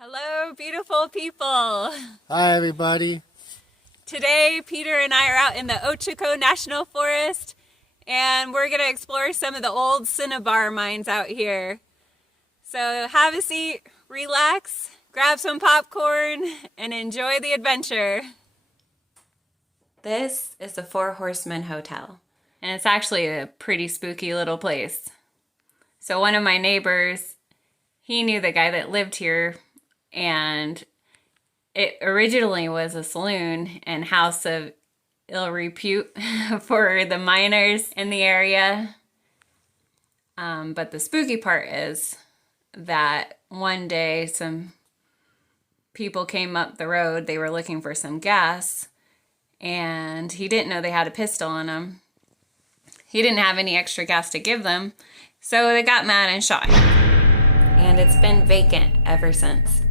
Hello, beautiful people. Hi, everybody. Today, Peter and I are out in the Ochoco National Forest, and we're going to explore some of the old Cinnabar mines out here. So have a seat, relax, grab some popcorn, and enjoy the adventure. This is the Four Horsemen Hotel, and it's actually a pretty spooky little place. So one of my neighbors, he knew the guy that lived here, and it originally was a saloon and house of ill repute for the miners in the area. But the spooky part is that one day some people came up the road. They were looking for some gas, and he didn't know they had a pistol on him. He didn't have any extra gas to give them, so they got mad and shot him. And it's been vacant ever since.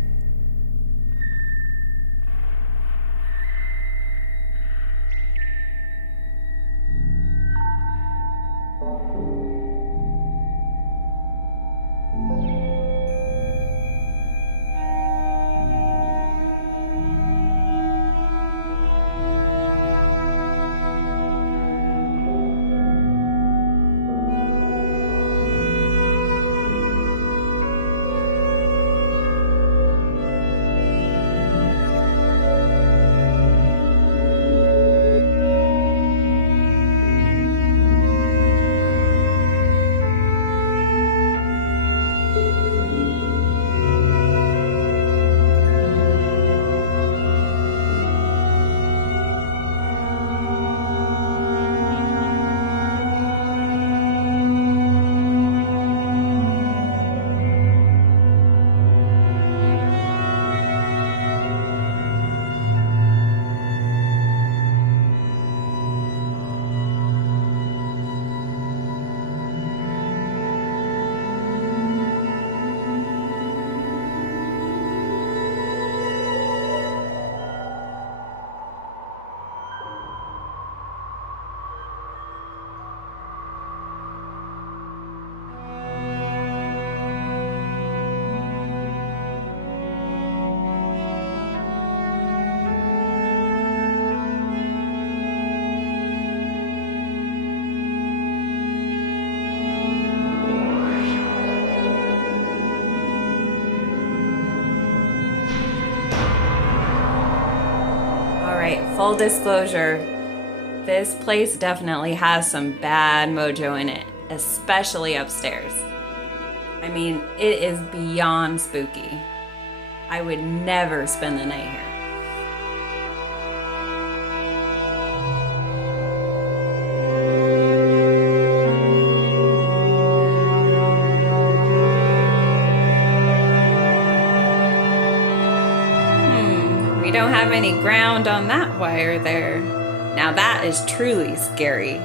Full disclosure, this place definitely has some bad mojo in it, especially upstairs. I mean, it is beyond spooky. I would never spend the night here. We don't have any ground on that wire there. Now that is truly scary.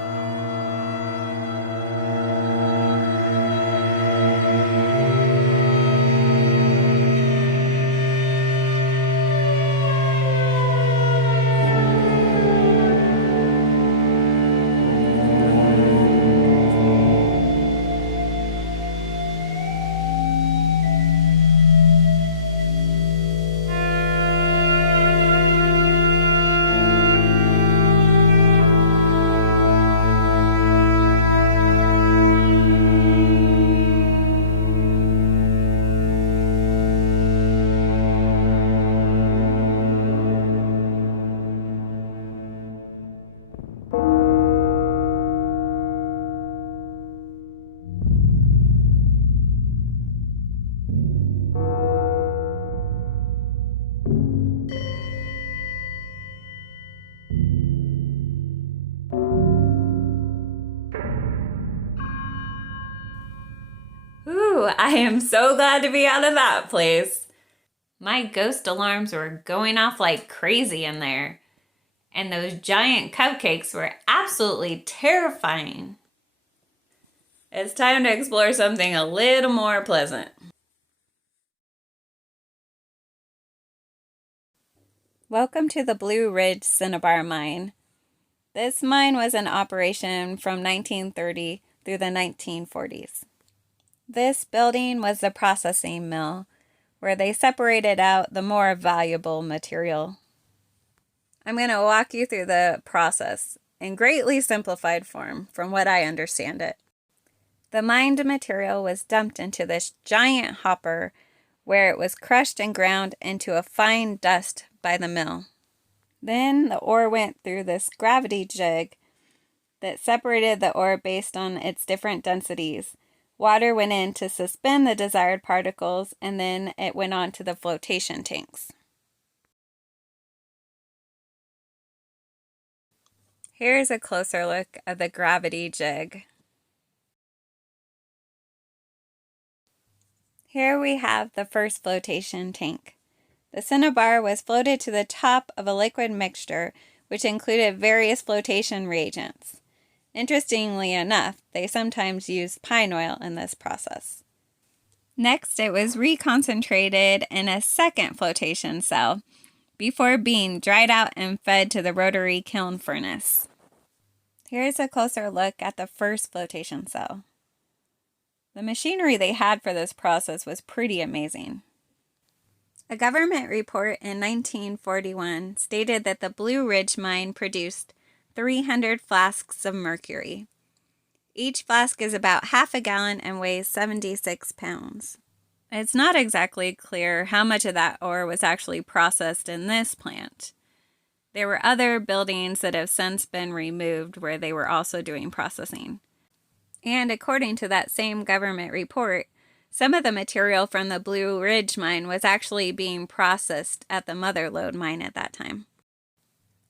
Ooh, I am so glad to be out of that place. My ghost alarms were going off like crazy in there. And those giant cupcakes were absolutely terrifying. It's time to explore something a little more pleasant. Welcome to the Blue Ridge Cinnabar mine. This mine was in operation from 1930 through the 1940s. This building was the processing mill, where they separated out the more valuable material. I'm going to walk you through the process in greatly simplified form from what I understand it. The mined material was dumped into this giant hopper where it was crushed and ground into a fine dust by the mill. Then the ore went through this gravity jig that separated the ore based on its different densities. Water went in to suspend the desired particles, and then it went on to the flotation tanks. Here's a closer look at the gravity jig. Here we have the first flotation tank. The Cinnabar was floated to the top of a liquid mixture, which included various flotation reagents. Interestingly enough, they sometimes use pine oil in this process. Next, it was reconcentrated in a second flotation cell before being dried out and fed to the rotary kiln furnace. Here's a closer look at the first flotation cell. The machinery they had for this process was pretty amazing. A government report in 1941 stated that the Blue Ridge mine produced 300 flasks of mercury. Each flask is about half a gallon and weighs 76 pounds. It's not exactly clear how much of that ore was actually processed in this plant. There were other buildings that have since been removed where they were also doing processing. And according to that same government report, some of the material from the Blue Ridge mine was actually being processed at the Mother Lode mine at that time.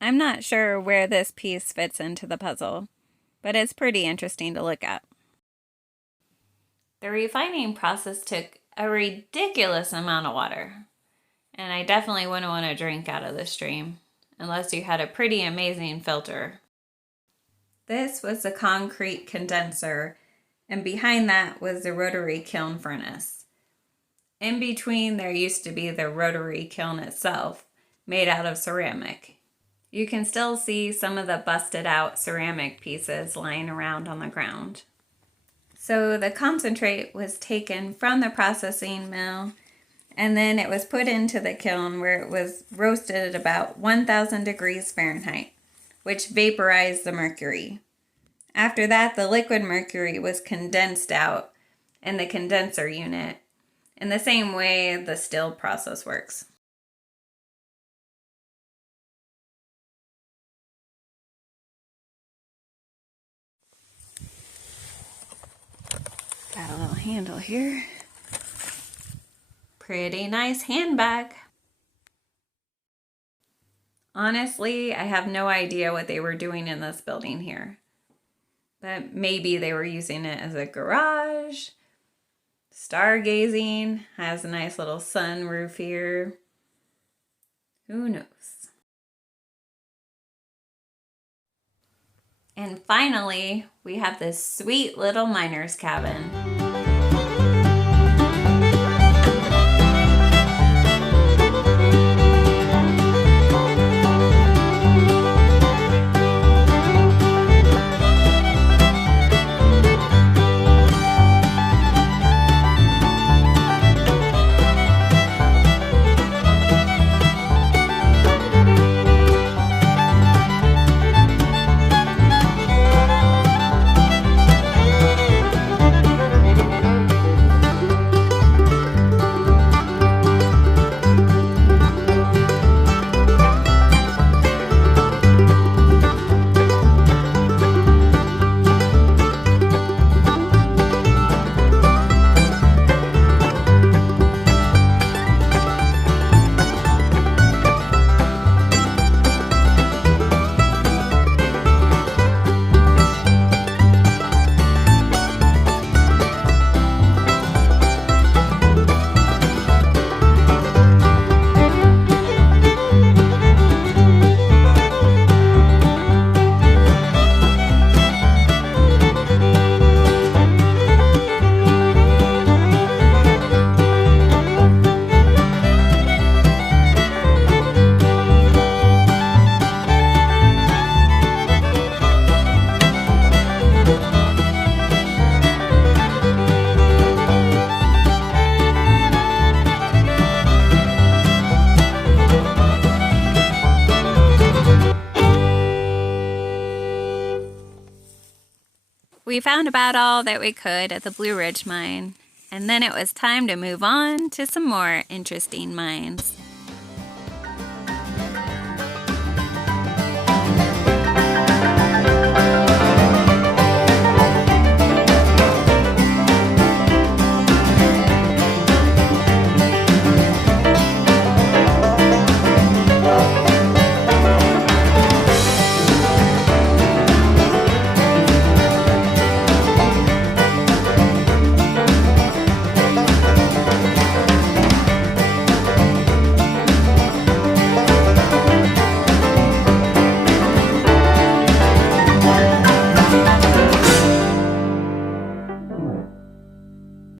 I'm not sure where this piece fits into the puzzle, but it's pretty interesting to look at. The refining process took a ridiculous amount of water, and I definitely wouldn't want to drink out of the stream unless you had a pretty amazing filter. This was the concrete condenser, and behind that was the rotary kiln furnace. In between, there used to be the rotary kiln itself, made out of ceramic. You can still see some of the busted out ceramic pieces lying around on the ground. So the concentrate was taken from the processing mill, and then it was put into the kiln where it was roasted at about 1,000 degrees Fahrenheit, which vaporized the mercury. After that, the liquid mercury was condensed out in the condenser unit in the same way the still process works. Got a little handle here. Pretty nice handbag. Honestly, I have no idea what they were doing in this building here. But maybe they were using it as a garage. Stargazing. Has a nice little sunroof here. Who knows? And finally, we have this sweet little miner's cabin. we found about all that we could at the Blue Ridge mine, and then it was time to move on to some more interesting mines.